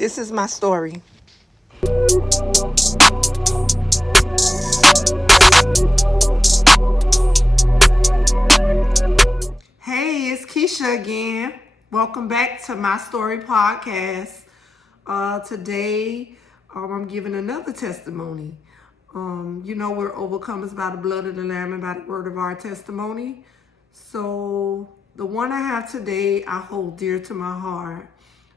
This is my story. Hey, it's Keisha again. Welcome back to my story podcast. Today, I'm giving another testimony. We're overcomers by the blood of the Lamb and by the word of our testimony. So the one I have today, I hold dear to my heart.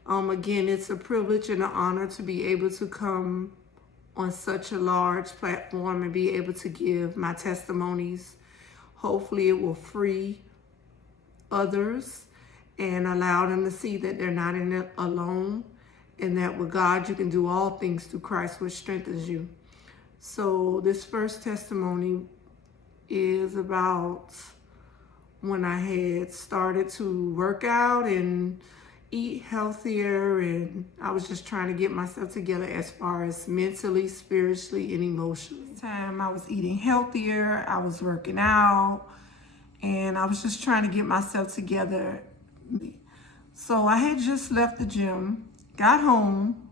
Again, it's a privilege and an honor to be able to come on such a large platform and be able to give my testimonies. Hopefully it will free others and allow them to see that they're not in it alone, and that with God you can do all things through Christ which strengthens you. So this first testimony is about when I had started to work out and eat healthier, and I was just trying to get myself together as far as mentally, spiritually, and emotionally. Time I was eating healthier, I was working out, and I was just trying to get myself together. So I had just left the gym, got home,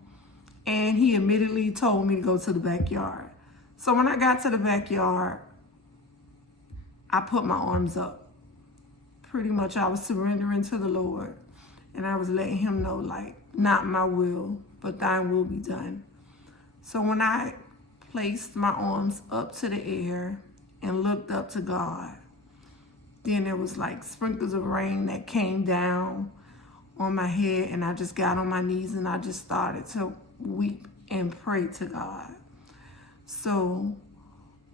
and he immediately told me to go to the backyard. So when I got to the backyard, I put my arms up. Pretty much I was surrendering to the Lord, and I was letting him know, like, not my will, but thine will be done. So when I placed my arms up to the air and looked up to God, then there was like sprinkles of rain that came down on my head, and I just got on my knees and I just started to weep and pray to God. So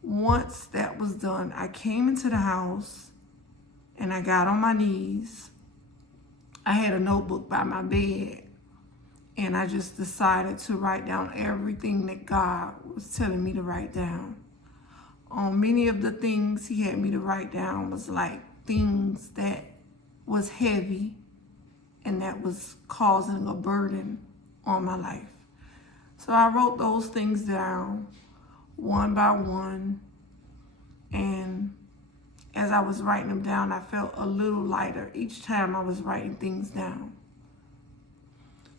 once that was done, I came into the house and I got on my knees. I had a notebook by my bed, and I just decided to write down everything that God was telling me to write down. Many of the things he had me to write down was like things that was heavy and that was causing a burden on my life. So I wrote those things down one by one, and as I was writing them down, I felt a little lighter each time I was writing things down.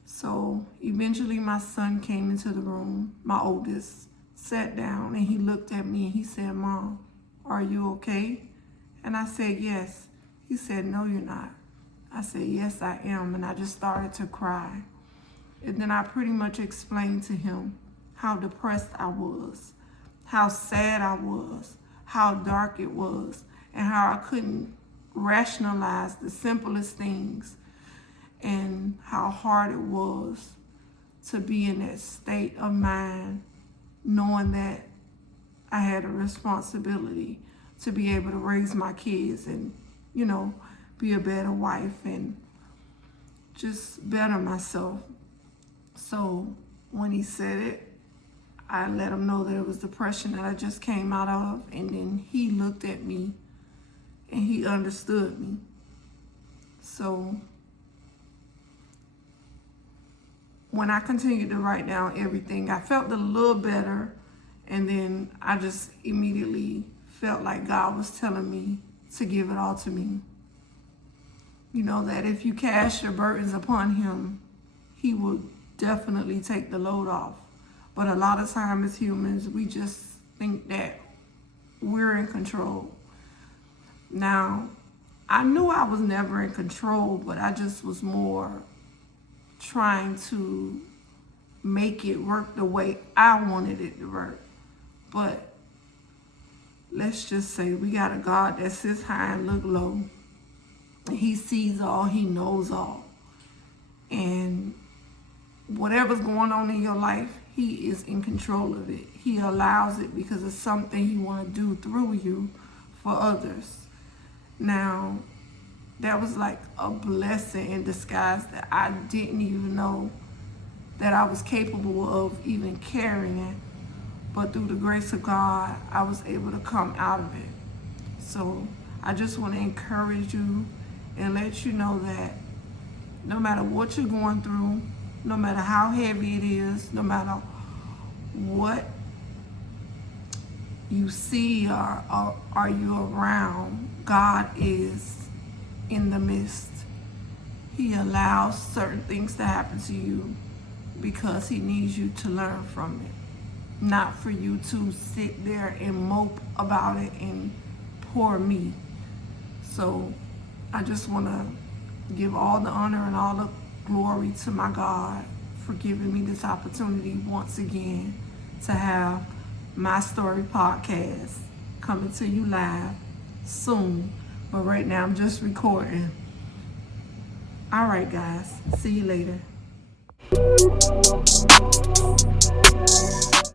So eventually my son came into the room, my oldest, sat down, and he looked at me and he said, "Mom, are you okay?" And I said, "Yes." He said, "No, you're not." I said, "Yes, I am." And I just started to cry. And then I pretty much explained to him how depressed I was, how sad I was, how dark it was, and how I couldn't rationalize the simplest things, and how hard it was to be in that state of mind, knowing that I had a responsibility to be able to raise my kids and, be a better wife and just better myself. So when he said it, I let him know that it was depression that I just came out of, and then he looked at me and he understood me. So when I continued to write down everything, I felt a little better, and then I just immediately felt like God was telling me to give it all to me. That if you cast your burdens upon him, he will definitely take the load off. But a lot of times as humans, we just think that we're in control. Now, I knew I was never in control, but I just was more trying to make it work the way I wanted it to work. But let's just say we got a God that sits high and look low. He sees all, he knows all. And whatever's going on in your life, he is in control of it. He allows it because it's something he want to do through you for others. Now, that was like a blessing in disguise that I didn't even know that I was capable of even carrying. But through the grace of God, I was able to come out of it. So I just want to encourage you and let you know that no matter what you're going through, no matter how heavy it is, no matter what you see or are you around, God is in the midst. He allows certain things to happen to you because he needs you to learn from it, not for you to sit there and mope about it and poor me. So I just want to give all the honor and all the glory to my God for giving me this opportunity once again to have My Story Podcast coming to you live soon. But right now I'm just recording. All right, guys. See you later.